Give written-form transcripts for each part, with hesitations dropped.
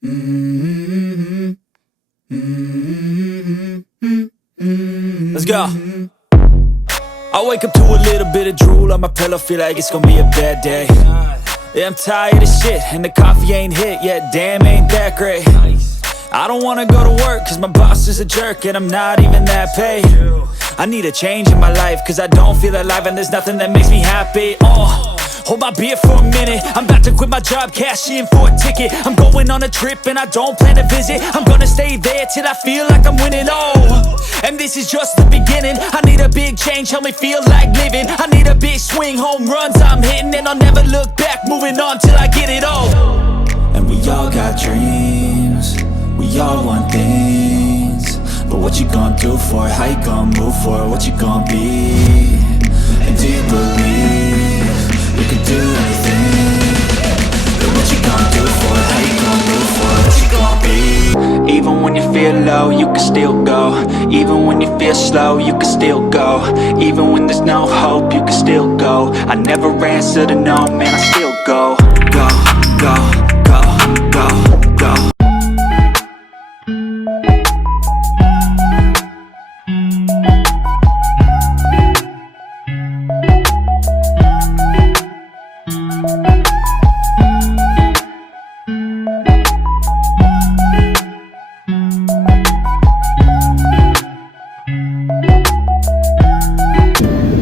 Let's go. I wake up to a little bit of drool on my pillow, feel like it's gonna be a bad day. Yeah, I'm tired of shit, and the coffee ain't hit yet, damn, ain't that great. I don't wanna go to work, cause my boss is a jerk, and I'm not even that paid. I need a change in my life, cause I don't feel alive, and there's nothing that makes me happy. Hold my beer for a minute, I'm about to quit my job, cash in for a ticket. I'm going on a trip and I don't plan to visit. I'm gonna stay there till I feel like I'm winning, and this is just the beginning. I need a big change, help me feel like living. I need a big swing, home runs I'm hitting, and I'll never look back, moving on till I get it all. And we all got dreams, we all want things, but what you gonna do for it? How you gonna move for it? What you gonna be? And do you believe you can do anything? But what you gonna do for it? How you gonna move for it? What you gonna be? Even when you feel low, you can still go. Even when you feel slow, you can still go. Even when there's no hope, you can still go. I never answer to no, man, I still go. Go, go, go, go, go.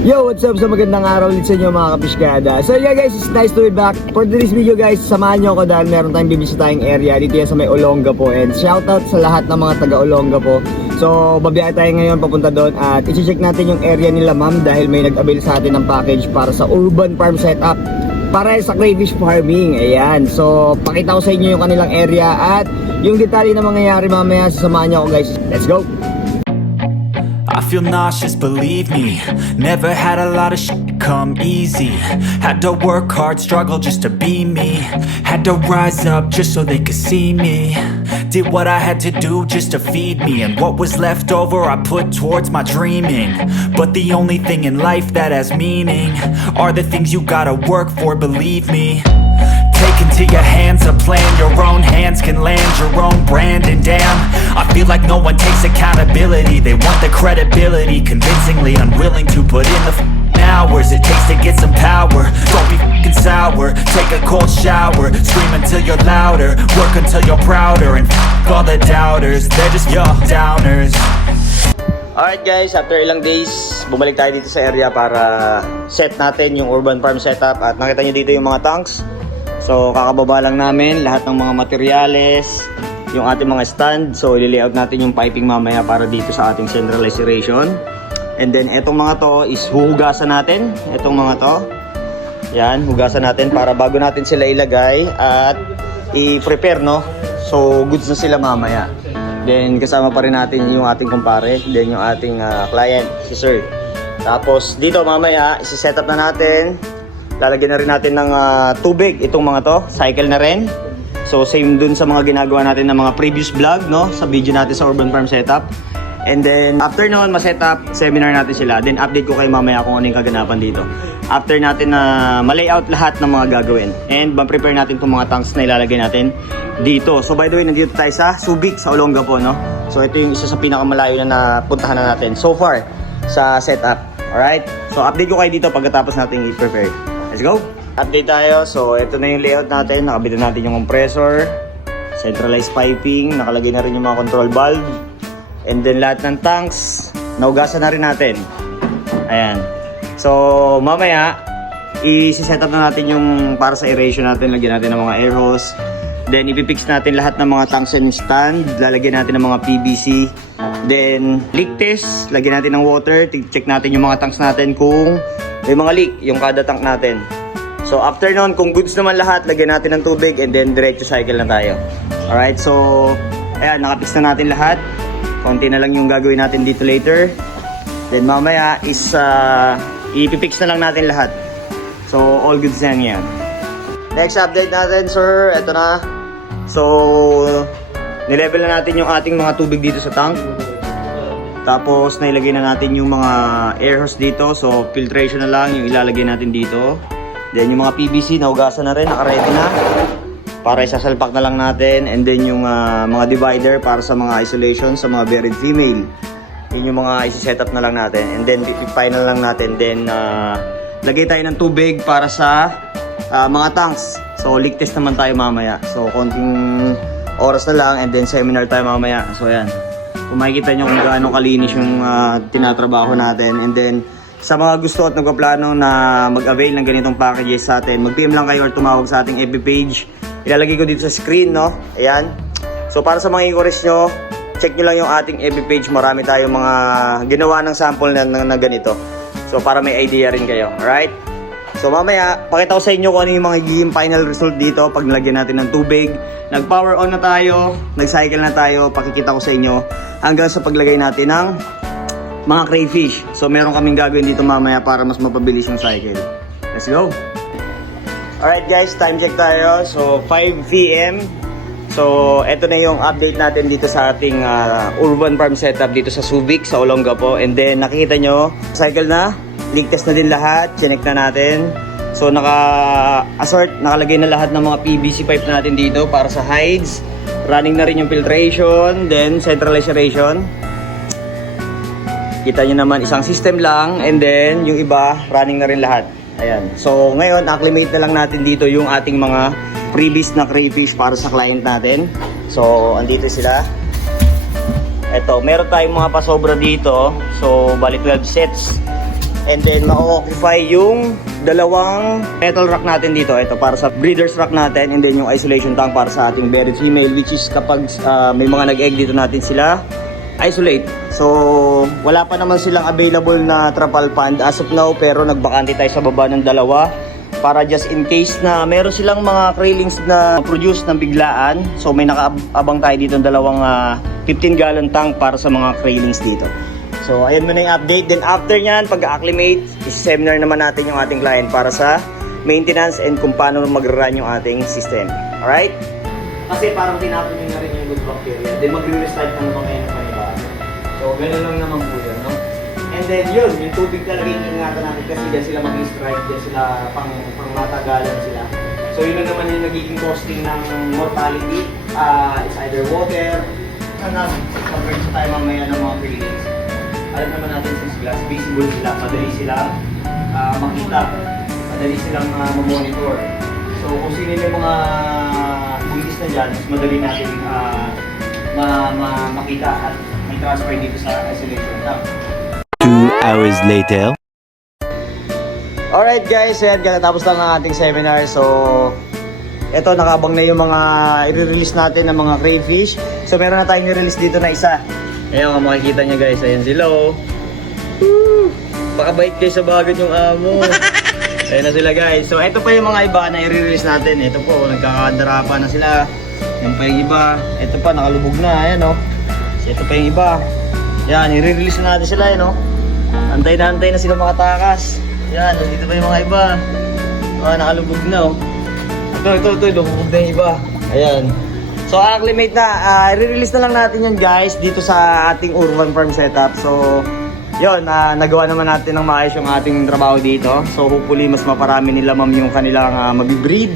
Yo, what's up? Sa magandang araw ulit sa inyo mga kapiskada. So yeah guys, it's nice to be back. For today's video guys, samahan nyo ako dahil meron tayong bibisitahing area dito yan sa may Olongapo. And shoutout sa lahat ng mga taga Olongapo. So babiyahe tayo ngayon papunta doon at i-check natin yung area nila ma'am dahil may nag-avail sa atin ng package para sa urban farm setup para sa crayfish farming. Ayan, so pakita ko sa inyo yung kanilang area at yung detalye na mangyayari mamaya. Sasamahan nyo ako guys. Let's go! I feel nauseous, believe me. Never had a lot of shit come easy. Had to work hard, struggle just to be me. Had to rise up just so they could see me. Did what I had to do just to feed me, and what was left over I put towards my dreaming. But the only thing in life that has meaning are the things you gotta work for, believe me. Take into your hands a plan, your own hands can land your own brand. And damn, I feel like no one takes accountability. They want the credibility, convincingly unwilling to put in the hours it takes to get some power. Don't be f***ing sour, take a cold shower. Scream until you're louder, work until you're prouder. And f*** all the doubters, they're just your downers. Alright guys, after ilang days, bumalik tayo dito sa area para set natin yung urban farm setup. At nakita nyo dito yung mga tanks. So kakababa lang namin lahat ng mga materyales, yung ating mga stand. So i-layout natin yung piping mamaya para dito sa ating centralized aeration. And then etong mga to is huhugasan natin. Etong mga to, yan, hugasan natin para bago natin sila ilagay at i-prepare, no? So goods na sila mamaya. Then kasama pa rin natin yung ating kumpare, then yung ating client, si Sir. Tapos dito mamaya isi-set up na natin. Lalagyan na rin natin ng tubig itong mga to, cycle na rin. So same dun sa mga ginagawa natin ng mga previous vlog, no, sa video natin sa urban farm setup. And then after noon ma-set up, seminar natin sila. Then update ko kayo mamaya kung ano yung kaganapan dito. After natin na ma-layout lahat ng mga gagawin and ma-prepare natin itong mga tanks na ilalagay natin dito. So by the way, nandito tayo sa Subic, sa Olongapo, no. So ito yung isa sa pinakamalayo na napuntahan na natin so far sa setup. Alright? So update ko kayo dito pagkatapos natin i-prepare. Let's go! Update tayo. So, ito na yung layout natin. Nakabili natin yung compressor, centralized piping, nakalagay na rin yung mga control valve, and then lahat ng tanks, naugasan na rin natin. Ayan. So, mamaya, i-set up na natin yung para sa aeration natin. Lagyan natin ng mga air hose. Then, ipipix natin lahat ng mga tanks and stand. Lalagyan natin ng mga PVC. Then, leak test. Lagyan natin ng water. Check natin yung mga tanks natin kung may mga leak, yung kada tank natin. So after nun, kung goods naman lahat, lagyan natin ng tubig and then diretso cycle na tayo. Alright, so ayan, nakapix na natin lahat. Konti na lang yung gagawin natin dito later. Then mamaya is ipipix na lang natin lahat. So all goods na yan. Next update natin, sir, eto na. So nilevel na natin yung ating mga tubig dito sa tank. Tapos nailagay na natin yung mga air hose dito. So filtration na lang yung ilalagay natin dito. Then yung mga PVC nahugasan na rin, naka-ready na. para isasalpak na lang natin. And then yung mga divider para sa mga isolation sa mga buried female. Yun yung mga isi-setup na lang natin. And then final lang natin. Then lagay tayo ng tubig para sa mga tanks. So leak test naman tayo mamaya. So konting oras na lang and then seminar tayo mamaya. So ayan. Kung makikita nyo kung gaano kalinis yung tinatrabaho natin. And then sa mga gusto at nagpaplano na mag-avail ng ganitong packages sa atin, mag-PM lang kayo or tumawag sa ating FB page. Ilalagay ko dito sa screen, no? Ayan. So para sa mga inquiries nyo, check nyo lang yung ating FB page. Marami tayong mga ginawa ng sample na ganito. So para may idea rin kayo. Alright? So mamaya, pakita ko sa inyo kung ano yung mga higiging final result dito pag nilagyan natin ng tubig. Nag-power on na tayo, nag-cycle na tayo, pakikita ko sa inyo hanggang sa paglagay natin ng mga crayfish. So meron kaming gagawin dito mamaya para mas mapabilis yung cycle. Let's go! Alright guys, time check tayo. So 5 PM. So eto na yung update natin dito sa ating urban farm setup dito sa Subic, sa Olongapo. And then nakikita nyo, cycle na, leak test na din lahat, chinek na natin. So naka-assort, nakalagay na lahat ng mga PVC pipe natin dito para sa hides. Running na rin yung filtration, then centralization. Kita nyo naman, isang system lang, and then yung iba, running na rin lahat. Ayan. So ngayon, acclimate na lang natin dito yung ating mga freebies na crayfish para sa client natin. So andito sila. Eto, meron tayong mga pasobra dito. So bali 12 sets. And then ma-occupy yung dalawang metal rack natin dito. Ito para sa breeders rack natin, and then yung isolation tank para sa ating buried female, which is kapag may mga nag-egg dito natin sila isolate. So wala pa naman silang available na trapal pond as of now, pero nagbakante tayo sa baba ng dalawa para just in case na meron silang mga craylings na produce ng biglaan. So may nakaabang tayo dito ng dalawang 15 gallon tank para sa mga craylings dito. So ayan muna yung update. Then after nyan, pag-acclimate, is-seminar naman natin yung ating client para sa maintenance and kung paano mag-run yung ating system. Alright? Kasi parang tinapon nyo na rin yung good bacteria. Then mag-restart na naman kayo ng panibago. So gano'n lang naman po yun, no? And then yun, yung tubig talaga yung ingatan natin kasi dyan sila mag-strike, dyan sila pang matagalan sila. So yun na naman yung nagiging costing ng mortality. It's either water, sana mag-rest tayo mamaya ng mga feelings. Alam naman natin since glass, visible sila, madali silang makita, madali silang mamonitor. So kung sino yung mga bugis na dyan, mas madali natin makita at may transfer dito sa isolation tank. 2 hours later. Alright guys, ayan, katapos lang ang ating seminar. So eto, nakabang na yung mga i-release natin ng mga crayfish. So meron na tayong i-release dito na isa. Ayan, kung makikita nyo guys, ayan sila oh. Woo! Pakabait kayo sa bagat yung amo. Ayan na sila guys. So ito pa yung mga iba na i-release natin. Ito po, nagkakadarapa na sila. Yan pa yung iba. Ito pa, nakalubog na. Ayan oh. So ito pa yung iba. Yan, i-release na natin sila yun oh. Antay na sila makatakas. Yan, dito pa yung mga iba. Nakalubog na oh. Ito, lumubog na yung iba. Ayan. So acclimate na, i-release na lang natin yan guys dito sa ating urban farm setup. So yun, nagawa naman natin ng maayos yung ating trabaho dito. So hopefully mas maparami nila ma'am yung kanilang mabibreed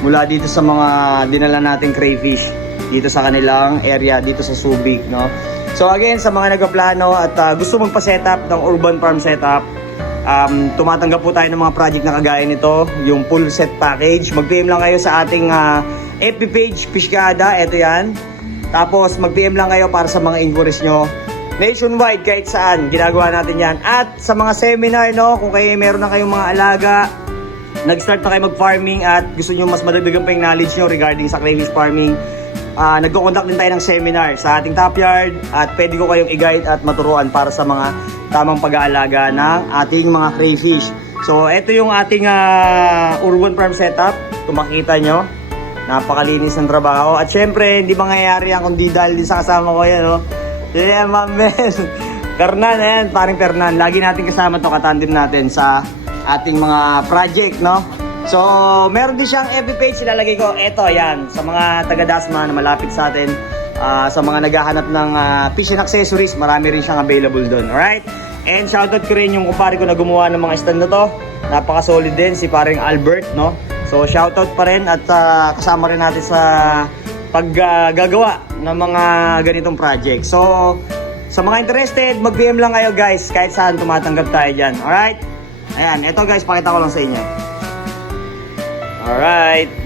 mula dito sa mga dinala nating crayfish dito sa kanilang area dito sa Subic, no? So again, sa mga nagpaplano at gusto magpa-setup ng urban farm setup, tumatanggap po tayo ng mga project na kagaya nito, yung full set package. Mag-PM lang kayo sa ating FB page, Fishkada, eto yan. Tapos mag-PM lang kayo para sa mga inquiries nyo. Nationwide, kahit saan, ginagawa natin yan. At sa mga seminar, no, kung kayo meron na kayong mga alaga, nag-start na kayo mag-farming at gusto nyo mas madagdagan pa yung knowledge nyo regarding sa crayfish farming, nagko-conduct din tayo ng seminar sa ating top yard at pwede ko kayong i-guide at maturuan para sa mga tamang pag-aalaga ng ating mga crayfish. So, ito yung ating urban farm setup. Kung makikita nyo, napakalinis ng trabaho. At syempre, hindi mangyayari yan kundi dahil din sa kasama ko yan, no? Yeah, mamen. Fernan, ayan, paring Fernan. Lagi natin kasama to, katandim natin sa ating mga project, no? So, meron din siyang FB page, ilalagay ko. Eto, yan, sa mga taga-Dasma na malapit sa atin, sa mga naghahanap ng fishing accessories, marami rin siyang available doon. Alright? And shoutout ko rin yung kumpare ko na gumawa ng mga stand na to. Napaka-solid din, si paring Albert, no? So shoutout pa rin at kasama rin natin sa paggagawa ng mga ganitong project. So sa mga interested, mag-PM lang kayo guys, kahit saan tumatanggap tayo dyan. Alright? Ayan, ito guys, pakita ko lang sa inyo. Alright.